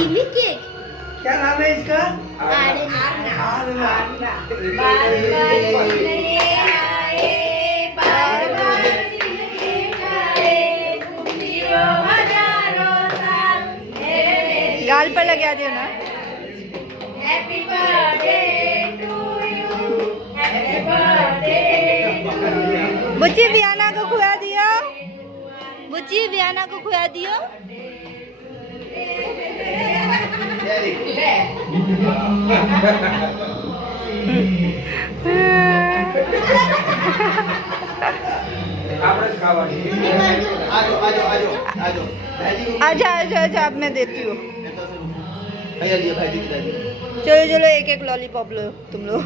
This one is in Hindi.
चीनी केक। क्या नाम है इसका? गाल पर लगा दियो ना। Happy birthday to you, happy birthday. बुच्ची वियाना को खुआ दियो, बुच्ची वियाना को खुआ दियो। आजा आजा आजा, अब मैं देती हूँ। चलो चलो, एक एक लॉलीपॉप लो तुम लोग।